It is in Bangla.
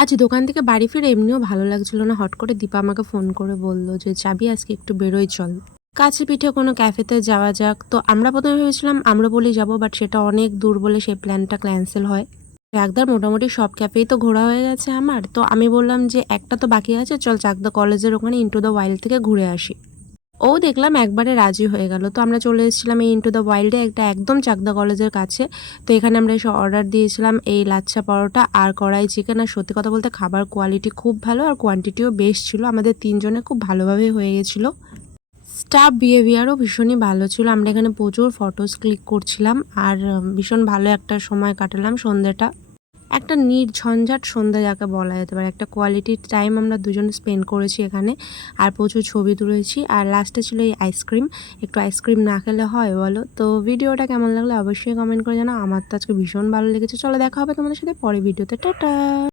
আজ দোকান থেকে বাড়ি ফিরে এমনিও ভালো লাগছিল না, হট করে দীপা আমাকে ফোন করে বলল যে যাবি আজকে, একটু বেরোই চল, কাছে পিঠে কোনো ক্যাফেতে যাওয়া যাক। তো আমরা প্রথমে ভেবেছিলাম আমরা বলেই যাবো, বাট সেটা অনেক দূর বলে সেই প্ল্যানটা ক্যান্সেল হয়। চাকদার মোটামুটি সব ক্যাফেই তো ঘোরা হয়ে গেছে আমার, তো আমি বললাম যে একটা তো বাকি আছে, চল চাকদা কলেজের ওখানে ইন্টু দ্য ওয়াইল্ড থেকে ঘুরে আসি। ও দেখলাম একবারে রাজি হয়ে গেল। তো আমরা চলে এসেছিলাম এই ইন্টু দ্য ওয়াইল্ডে, একটা একদম চাকদা কলেজের কাছে। তো এখানে আমরা এসে অর্ডার দিয়েছিলাম এই লাচ্ছা পরোটা আর কড়াই চিকেন। আর সত্যি কথা বলতে খাবার কোয়ালিটি খুব ভালো আর কোয়ান্টিটিও বেশ ছিল, আমাদের তিনজনে খুব ভালোভাবে হয়ে গেছিলো। স্টাফ বিহেভিয়ারও ভীষণই ভালো ছিল। আমরা এখানে প্রচুর ফটোস ক্লিক করছিলাম আর ভীষণ ভালো একটা সময় কাটালাম সন্ধ্যাটা। একটা নির্ঝঞ্ঝাট সন্ধ্যা যাকে বলা যেতে পারে, একটা কোয়ালিটি টাইম আমরা দুজনে স্পেন্ড করেছি এখানে, আর প্রচুর ছবি তুলেছি। আর লাস্টে ছিল এই আইসক্রিম, একটু আইসক্রিম না খেলে হয় বলো? তো ভিডিওটা কেমন লাগলো অবশ্যই কমেন্ট করে জানাও। আমার তো আজকে ভীষণ ভালো লেগেছে। চলো দেখা হবে তোমাদের সাথে পরে ভিডিওতে, টাটা।